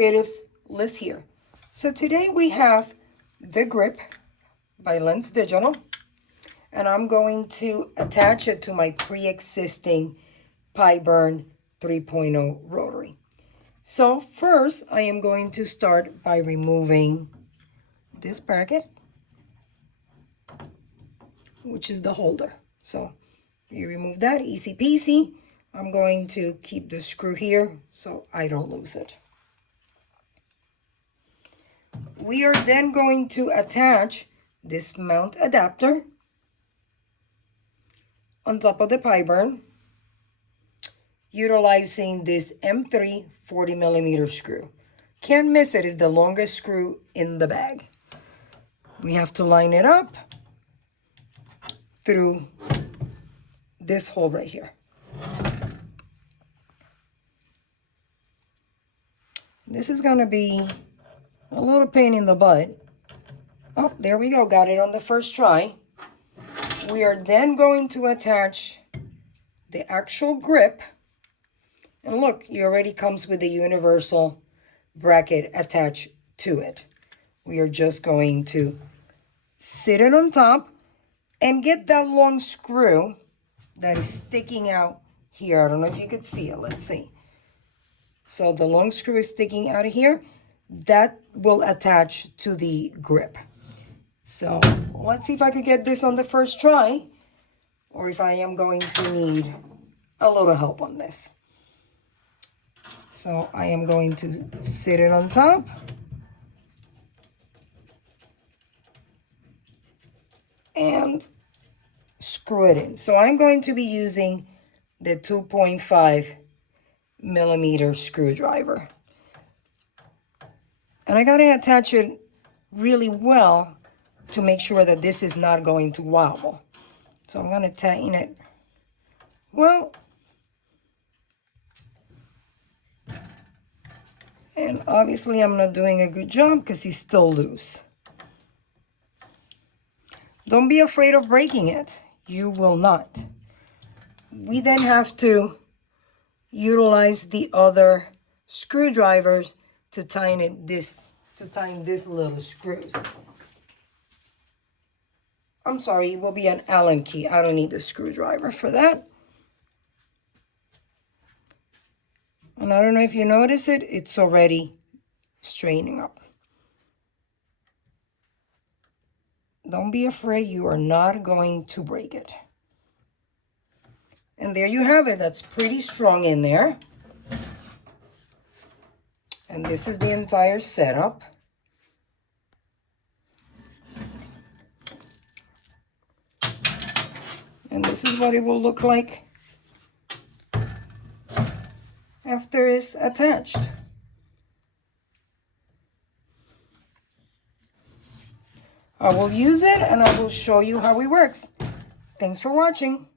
Creatives, Liz here. So today we have the grip by Lens Digital, and I'm going to attach it to my pre-existing PiBurn 3.0 rotary. So first I am going to start by removing this bracket, which is the holder. So you remove that, easy peasy. I'm going to keep the screw here so I don't lose it. We are then going to attach this mount adapter on top of the PiBurn, utilizing this M3 40mm screw. Can't miss it, it's the longest screw in the bag. We have to line it up through this hole right here. This is going to be a little pain in the butt. Oh, there we go. Got it on the first try. We are then going to attach the actual grip. And look, it already comes with a universal bracket attached to it. We are just going to sit it on top and get that long screw that is sticking out here. I don't know if you could see it. Let's see. So the long screw is sticking out of here. That will attach to the grip. So let's see if I could get this on the first try, or if I am going to need a little help on this. So I am going to sit it on top. And screw it in. So I'm going to be using the 2.5mm screwdriver. And I gotta attach it really well to make sure that this is not going to wobble. So I'm gonna tighten it well. And obviously I'm not doing a good job because it's still loose. Don't be afraid of breaking it. You will not. We then have to utilize the other screwdrivers to tighten this little screws. I'm sorry, it will be an Allen key. I don't need the screwdriver for that. And I don't know if you notice it, it's already straightening up. Don't be afraid, you are not going to break it. And there you have it. That's pretty strong in there. And this is the entire setup. And this is what it will look like after it's attached. I will use it and I will show you how it works. Thanks for watching.